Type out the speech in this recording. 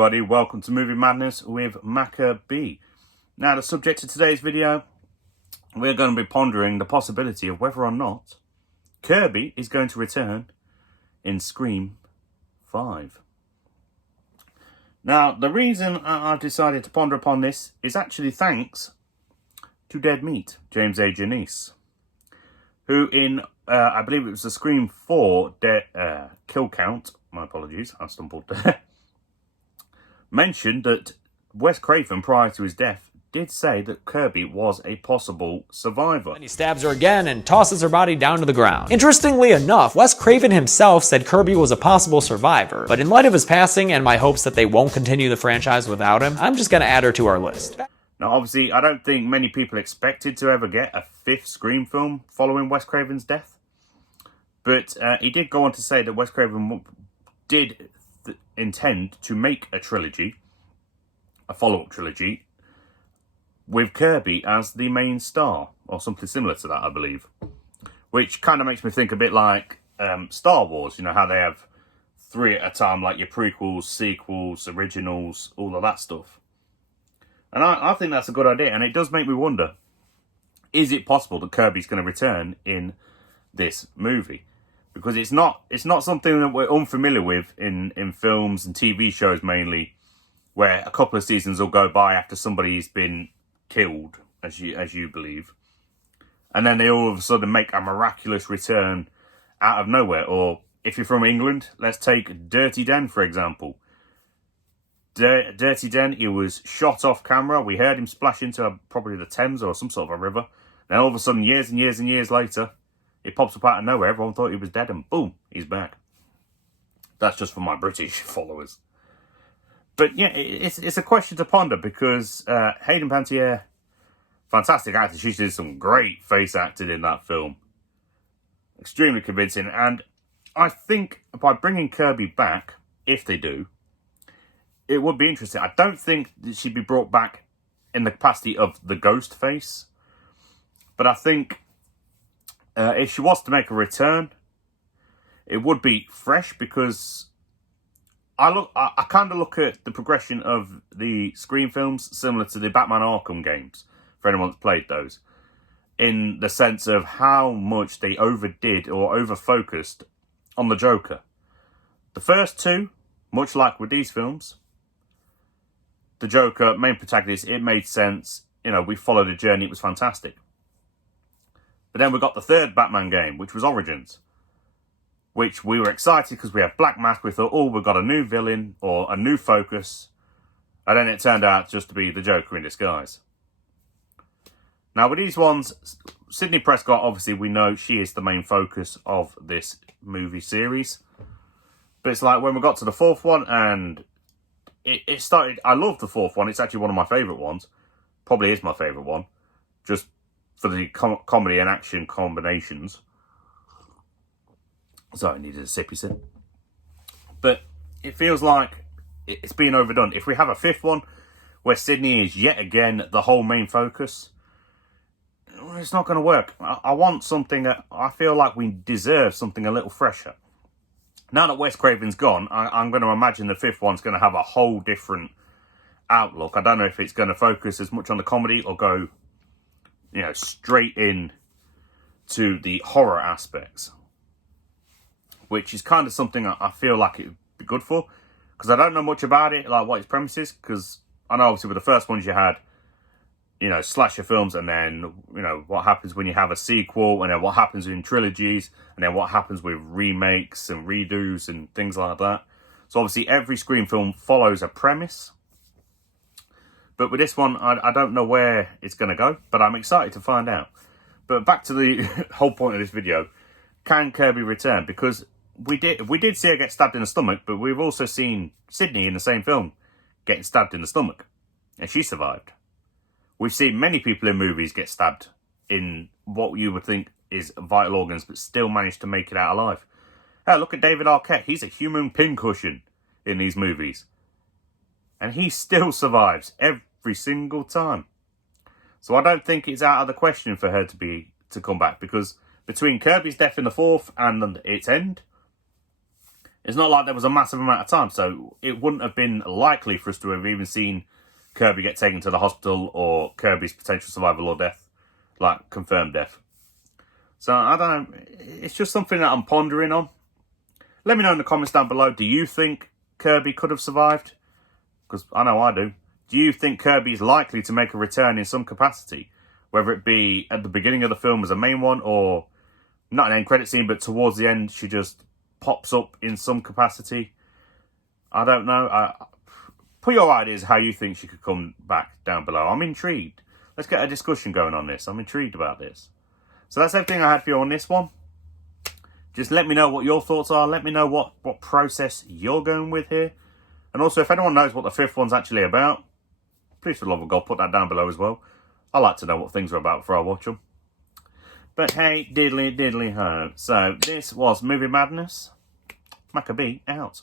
everybody, welcome to Movie Madness with Maka B. Now, the subject of today's video, we're going to be pondering the possibility of whether or not Kirby is going to return in Scream 5. Now, the reason I've decided to ponder upon this is actually thanks to Dead Meat, James A. Janice, who in, I believe it was the Scream 4 kill count, my apologies, I stumbled there, mentioned that Wes Craven, prior to his death, did say that Kirby was a possible survivor. And he stabs her again and tosses her body down to the ground. Interestingly enough, Wes Craven himself said Kirby was a possible survivor, but in light of his passing and my hopes that they won't continue the franchise without him, I'm just gonna add her to our list. Now, obviously, I don't think many people expected to ever get a 5th Scream film following Wes Craven's death, but he did go on to say that Wes Craven did intend to make a trilogy, a follow-up trilogy, with Kirby as the main star, or something similar to that, I believe. Which kind of makes me think a bit like Star Wars, you know, how they have 3 at a time, like your prequels, sequels, originals, all of that stuff. And I think that's a good idea, and it does make me wonder, is it possible that Kirby's going to return in this movie? Because it's not something that we're unfamiliar with in films and TV shows mainly, where a couple of seasons will go by after somebody's been killed, as you believe, and then they all of a sudden make a miraculous return out of nowhere. Or if you're from England, let's take Dirty Den, for example. Dirty Den, he was shot off camera. We heard him splash into probably the Thames or some sort of a river. Then all of a sudden, years and years and years later, it pops up out of nowhere. Everyone thought he was dead, and boom, he's back. That's just for my British followers. But yeah, it's a question to ponder, because Hayden Panettiere, fantastic actor. She did some great face acting in that film. Extremely convincing. And I think by bringing Kirby back, if they do, it would be interesting. I don't think that she'd be brought back in the capacity of the ghost face. But I think if she was to make a return, it would be fresh, because I kind of look at the progression of the Scream films similar to the Batman Arkham games, for anyone that's played those, in the sense of how much they overdid or over-focused on the Joker. The first 2, much like with these films, the Joker, main protagonist, it made sense. You know, we followed a journey, it was fantastic. But then we got the 3rd Batman game, which was Origins, which we were excited because we have Black Mask. We thought, oh, we've got a new villain or a new focus. And then it turned out just to be the Joker in disguise. Now, with these ones, Sidney Prescott, obviously, we know she is the main focus of this movie series. But it's like when we got to the 4th one, and it started... I love the 4th one. It's actually one of my favourite ones. Probably is my favourite one. Just for the comedy and action combinations. Sorry, I needed a sippy sip. But it feels like it's being overdone. If we have a 5th one, where Sidney is yet again the whole main focus, it's not going to work. I want something that I feel like we deserve, something a little fresher. Now that Wes Craven's gone, I'm going to imagine the 5th one's going to have a whole different outlook. I don't know if it's going to focus as much on the comedy or go, you know, straight in to the horror aspects, which is kind of something I feel like it would be good for, because I don't know much about it, like what its premise is, because I know obviously with the first ones you had, you know, slasher films, and then, you know, what happens when you have a sequel, and then what happens in trilogies, and then what happens with remakes and redos and things like that. So obviously every Scream film follows a premise. But with this one, I don't know where it's going to go, but I'm excited to find out. But back to the whole point of this video. Can Kirby return? Because we did see her get stabbed in the stomach, but we've also seen Sidney in the same film getting stabbed in the stomach, and she survived. We've seen many people in movies get stabbed in what you would think is vital organs, but still manage to make it out alive. Hell, look at David Arquette. He's a human pincushion in these movies, and he still survives every single time. So I don't think it's out of the question for her to come back, because between Kirby's death in the 4th and its end, It's not like there was a massive amount of time, so it wouldn't have been likely for us to have even seen Kirby get taken to the hospital or Kirby's potential survival or death, like confirmed death. So I don't know, it's just something that I'm pondering on. Let me know in the comments down below, do you think Kirby could have survived? Because I know I do. Do you think Kirby is likely to make a return in some capacity? Whether it be at the beginning of the film as a main one, or not an end credit scene, but towards the end she just pops up in some capacity. I don't know. Put your ideas how you think she could come back down below. I'm intrigued. Let's get a discussion going on this. I'm intrigued about this. So that's everything I had for you on this one. Just let me know what your thoughts are. Let me know what process you're going with here. And also, if anyone knows what the 5th one's actually about, please, for the love of God, put that down below as well. I like to know what things are about before I watch them. But hey, diddly ho. So this was Movie Madness. Maka B out.